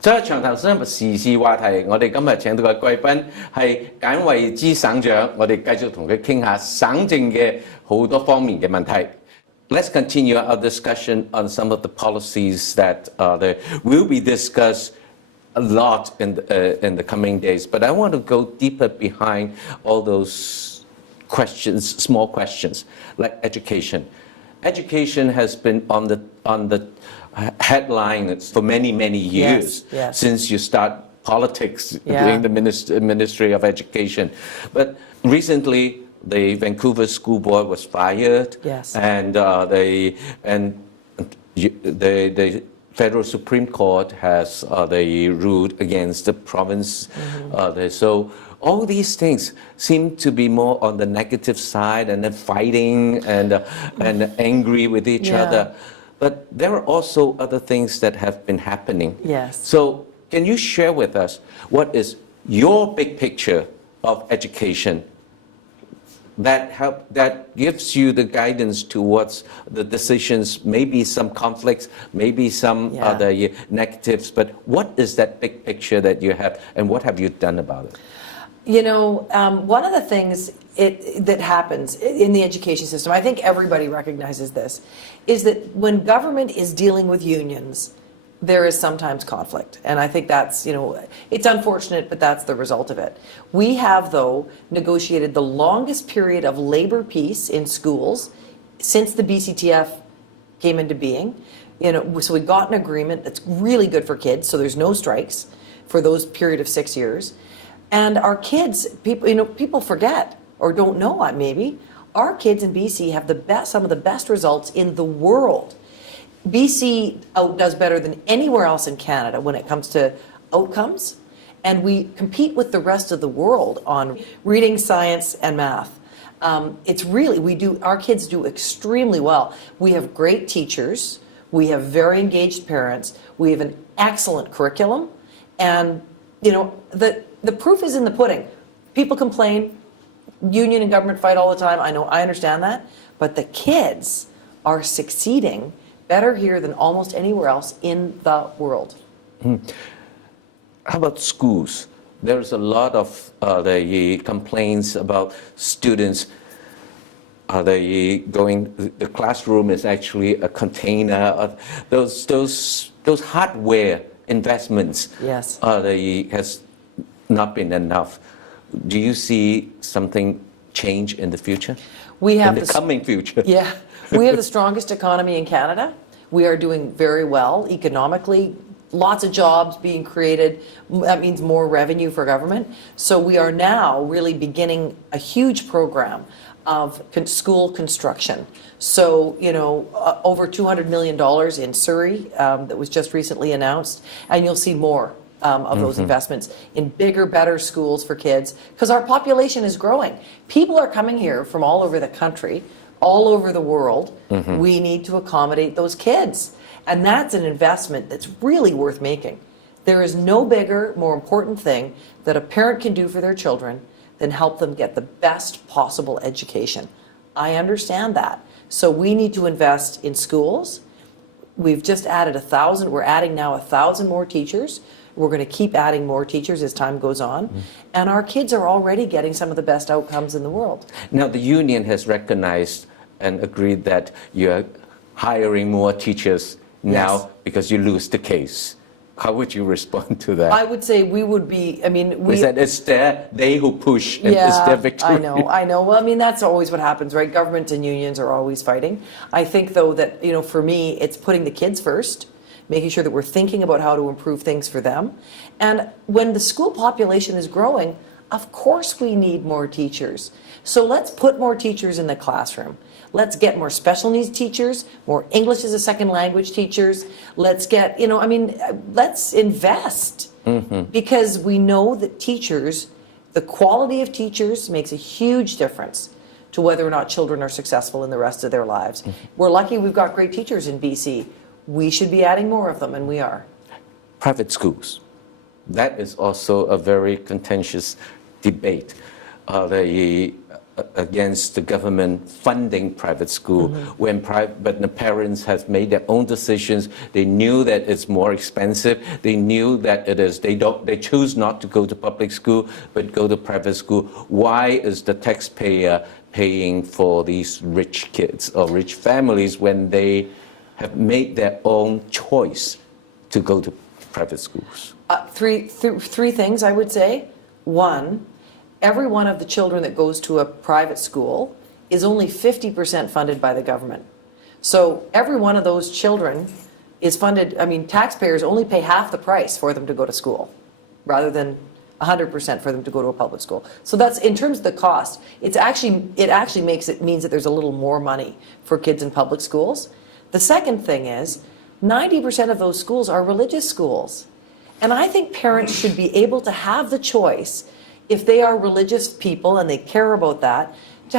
在長談深入時事話題，我哋今日請到嘅貴賓係簡惠之省長，我哋繼續同佢傾下省政嘅好多方面嘅問題。Let's continue our discussion on some of the policies that will be discussed a lot in the coming days. But I want to go deeper behind all those questions, small questions, like education. Education has been on the headline for many years, yes. since you start politics in the Ministry of Education. But recently, the Vancouver School Board was fired, yes. and the Federal Supreme Court has ruled against the province. So all these things seem to be more on the negative side, and then fighting and angry with each other. But there are also other things that have been happening. Yes. So can you share with us what is your big picture of education that gives you the guidance towards the decisions, maybe some conflicts, maybe some other negatives, but what is that big picture that you have, and what have you done about it? You know, one of the things that happens in the education system, I think everybody recognizes this, is that when government is dealing with unions, there is sometimes conflict. And I think that's, you know, it's unfortunate, but that's the result of it. We have, though, negotiated the longest period of labor peace in schools since the BCTF came into being. You know, so we got an agreement that's really good for kids, so there's no strikes for those period of 6 years. And our kids, people forget or don't know maybe, our kids in BC have some of the best results in the world. BC does better than anywhere else in Canada when it comes to outcomes, and we compete with the rest of the world on reading, science, and math. Our kids do extremely well. We have great teachers, we have very engaged parents, we have an excellent curriculum, and you know, the proof is in the pudding. People complain, union and government fight all the time, I understand that, but the kids are succeeding better here than almost anywhere else in the world. How about schools? There's a lot of the complaints about students. The classroom is actually a container. Those hardware investments has not been enough. Do you see something change in the future? In the coming future? Yeah. We have the strongest economy in Canada. We are doing very well economically. Lots of jobs being created. That means more revenue for government. So we are now really beginning a huge program of school construction. So, you know, over $200 million in Surrey that was just recently announced, and you'll see more of those investments in bigger, better schools for kids, because our population is growing. People are coming here from all over the country, all over the world. We need to accommodate those kids. And that's an investment that's really worth making. There is no bigger, more important thing that a parent can do for their children than help them get the best possible education. I understand that. So we need to invest in schools. We've just added 1,000. We're adding now 1,000 more teachers. We're going to keep adding more teachers as time goes on. And our kids are already getting some of the best outcomes in the world. Now, the union has recognized and agreed that you're hiring more teachers now because you lose the case. How would you respond to that? I would say we would be, it's they who push, and it's their victory. I know. Well, I mean, that's always what happens, right? Government and unions are always fighting. I think, though, that, you know, for me, it's putting the kids first, making sure that we're thinking about how to improve things for them. And when the school population is growing, of course we need more teachers. So let's put more teachers in the classroom. Let's get more special needs teachers, more English as a second language teachers. Let's get, let's invest. Because we know that teachers, the quality of teachers makes a huge difference to whether or not children are successful in the rest of their lives. We're lucky we've got great teachers in BC. We should be adding more of them, and we are. Private schools. That is also a very contentious debate. against the government funding private school but the parents have made their own decisions. They knew that it's more expensive. They knew that they choose not to go to public school but go to private school. Why is the taxpayer paying for these rich kids or rich families when they have made their own choice to go to private schools? Three things I would say. One, every one of the children that goes to a private school is only 50% funded by the government. So every one of those children is funded, taxpayers only pay half the price for them to go to school rather than 100% for them to go to a public school. So that's, in terms of the cost, it actually means that there's a little more money for kids in public schools. The second thing is 90% of those schools are religious schools. And I think parents should be able to have the choice, if they are religious people and they care about that, to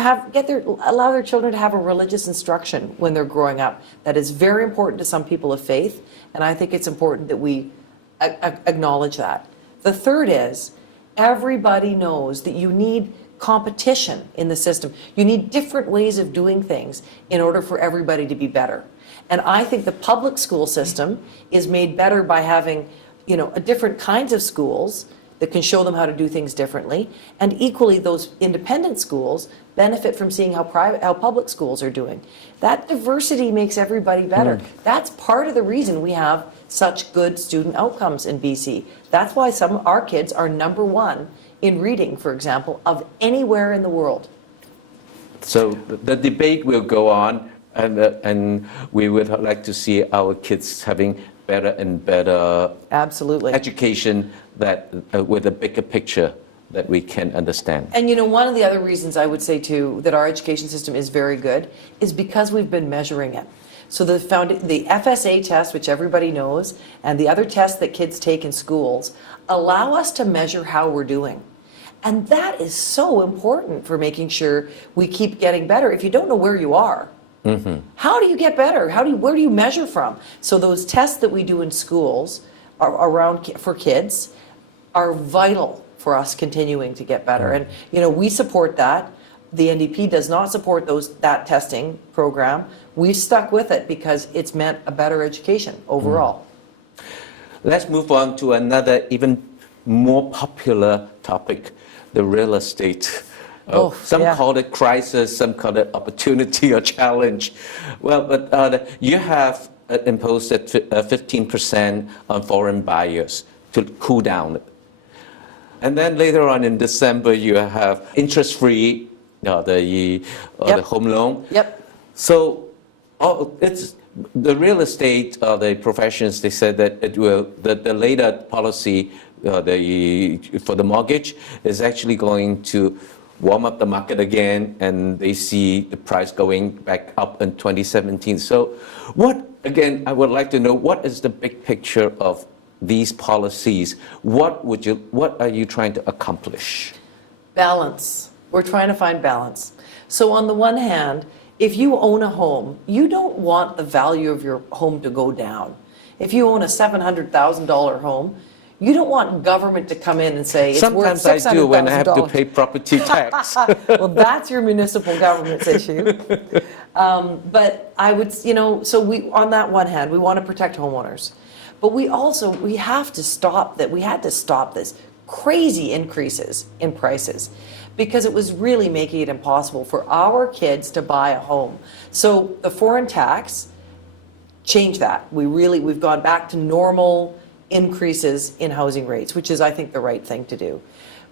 allow their children to have a religious instruction when they're growing up. That is very important to some people of faith, and I think it's important that we acknowledge that. The third is, everybody knows that you need competition in the system. You need different ways of doing things in order for everybody to be better. And I think the public school system is made better by having different kinds of schools that can show them how to do things differently, and equally those independent schools benefit from seeing how public schools are doing. That diversity makes everybody better. That's part of the reason we have such good student outcomes in BC. That's why our kids are #1 in reading, for example, of anywhere in the world. So the debate will go on, and we would like to see our kids having better and better absolutely education that with a bigger picture that we can understand. And one of the other reasons I would say too that our education system is very good is because we've been measuring it. So the FSA test, which everybody knows, and the other tests that kids take in schools allow us to measure how we're doing. And that is so important for making sure we keep getting better. If you don't know where you are, how do you get better? Where do you measure from? So those tests that we do in schools for kids are vital for us continuing to get better. And we support that. The NDP does not support that testing program. We've stuck with it because it's meant a better education overall. Let's move on to another even more popular topic, the real estate. Some call it crisis, some call it opportunity or challenge. Well, but you have imposed 15% on foreign buyers to cool down. And then later on in December, you have interest-free, the home loan. Yep. So it's the real estate, the professions, they said that the later policy for the mortgage is actually going to warm up the market again, and they see the price going back up in 2017. So again, I would like to know, what is the big picture of these policies? What are you trying to accomplish? Balance. We're trying to find balance. So on the one hand, if you own a home, you don't want the value of your home to go down. If you own a $700,000 home, you don't want government to come in and say it's worth $600,000. Sometimes I do when I have to pay property tax. Well, that's your municipal government's issue. But I would, so on that one hand, we want to protect homeowners. But we have to stop that. We had to stop this crazy increases in prices because it was really making it impossible for our kids to buy a home. So the foreign tax changed that. We've gone back to normal increases in housing rates, which is, I think, the right thing to do.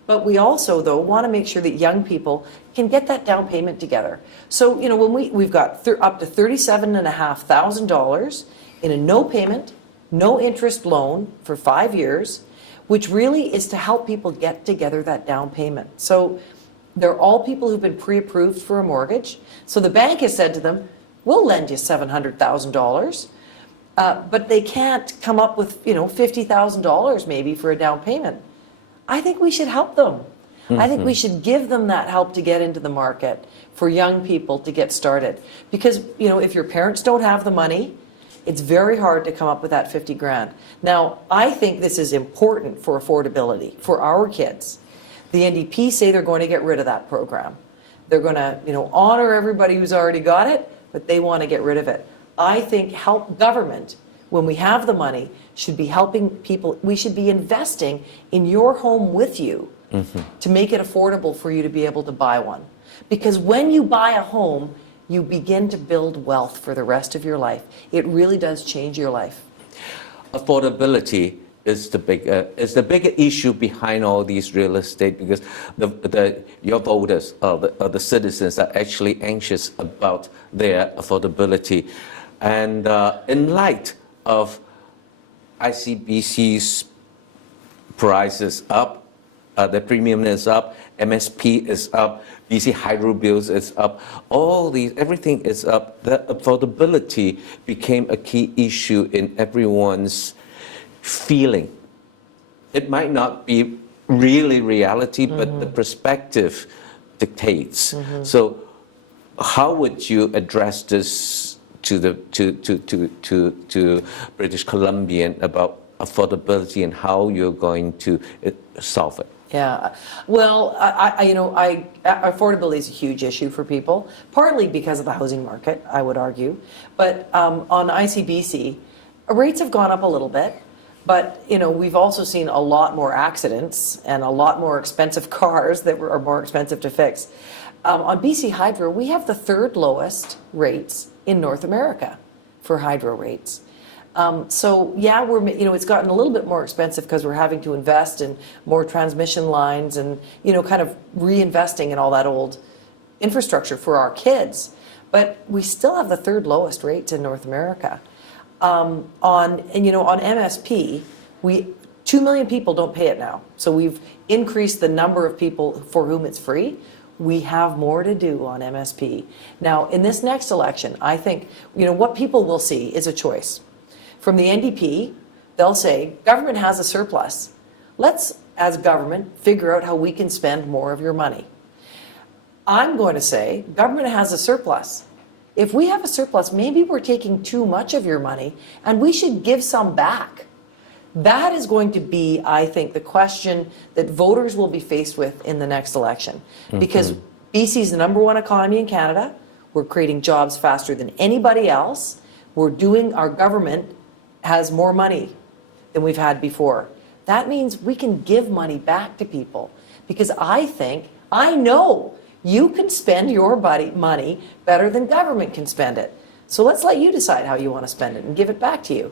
But we also, though, want to make sure that young people can get that down payment together. So, when we've got up to $37,500 in a no payment, no interest loan for 5 years, which really is to help people get together that down payment. So they're all people who've been pre-approved for a mortgage. So the bank has said to them, we'll lend you $700,000. But they can't come up with, $50,000 maybe for a down payment. I think we should help them. I think we should give them that help to get into the market for young people to get started. Because, if your parents don't have the money, it's very hard to come up with that 50 grand. Now, I think this is important for affordability for our kids. The NDP say they're going to get rid of that program. They're going to, honor everybody who's already got it, but they want to get rid of it. I think government, when we have the money, should be helping people. We should be investing in your home with you to make it affordable for you to be able to buy one. Because when you buy a home, you begin to build wealth for the rest of your life. It really does change your life. Affordability is the bigger issue behind all these real estate, because your voters or the citizens are actually anxious about their affordability. And in light of ICBC's prices up, the premium is up, MSP is up, BC Hydro bills is up, everything is up. The affordability became a key issue in everyone's feeling. It might not be really reality, but the perspective dictates. So how would you address this to British Columbian about affordability and how you're going to solve it? Yeah, well, affordability is a huge issue for people, partly because of the housing market, I would argue. But on ICBC, rates have gone up a little bit, but we've also seen a lot more accidents and a lot more expensive cars that are more expensive to fix. On BC Hydro, we have the third lowest rates in North America for hydro rates. So yeah, it's gotten a little bit more expensive because we're having to invest in more transmission lines and kind of reinvesting in all that old infrastructure for our kids. But we still have the third lowest rates in North America. On MSP, 2 million people don't pay it now. So we've increased the number of people for whom it's free. We have more to do on MSP. Now, in this next election, I think what people will see is a choice. From the NDP, they'll say, government has a surplus. Let's, as government, figure out how we can spend more of your money. I'm going to say, government has a surplus. If we have a surplus, maybe we're taking too much of your money, and we should give some back. That is going to be, I think, the question that voters will be faced with in the next election. Because BC is the #1 economy in Canada. We're creating jobs faster than anybody else. Our government has more money than we've had before. That means we can give money back to people, because I know you can spend your money better than government can spend it. So let's let you decide how you want to spend it and give it back to you.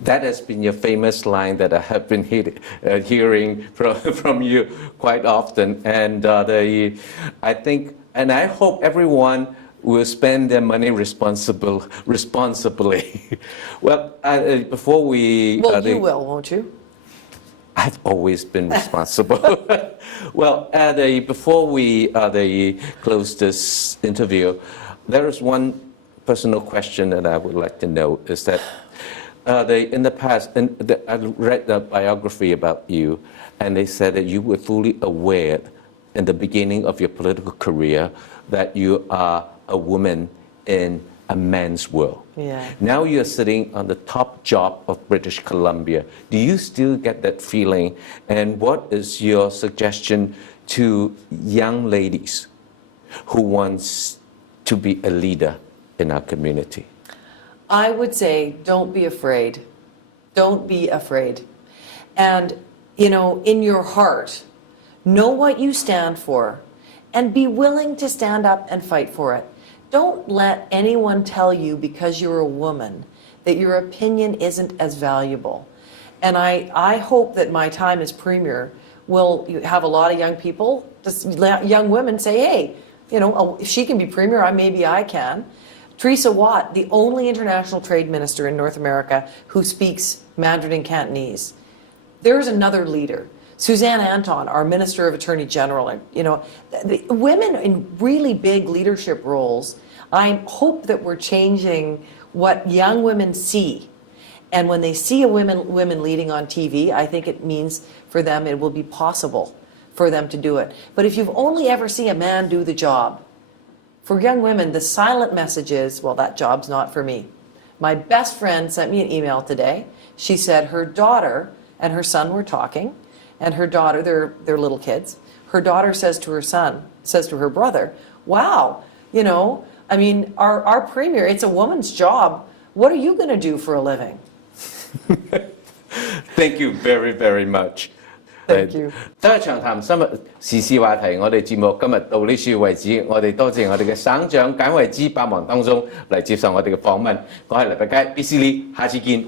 That has been your famous line that I have been hearing from you quite often. And I think, and I hope everyone will spend their money responsibly. Well, before we... Well, you will, won't you? I've always been responsible. Well, before we close this interview, there is one personal question that I would like to know, is that in the past, I read the biography about you, and they said that you were fully aware in the beginning of your political career that you are a woman in a man's world. Yeah. Now you're sitting on the top job of British Columbia. Do you still get that feeling? And what is your suggestion to young ladies who wants to be a leader in our community? I would say, don't be afraid. Don't be afraid. And, in your heart, know what you stand for and be willing to stand up and fight for it. Don't let anyone tell you, because you're a woman, that your opinion isn't as valuable. And I hope that my time as Premier will have a lot of young people, young women say, hey, if she can be Premier, maybe I can. Teresa Watt, the only international trade minister in North America who speaks Mandarin and Cantonese. There is another leader. Suzanne Anton, our Minister of Attorney General, the women in really big leadership roles. I hope that we're changing what young women see. And when they see women leading on TV, I think it means for them it will be possible for them to do it. But if you've only ever seen a man do the job, for young women, the silent message is, well, that job's not for me. My best friend sent me an email today. She said her daughter and her son were talking, and her daughter, they're little kids, her daughter says to her brother, wow, you know, I mean, our premier, it's a woman's job. What are you going to do for a living? Thank you very, very much. Thank you. 今日長談深入時事話題，我哋節目今日到呢處為止。我哋多謝我哋嘅省長簡惠之百忙當中嚟接受我哋嘅訪問。我係黎伯佳，必斯利，下次見。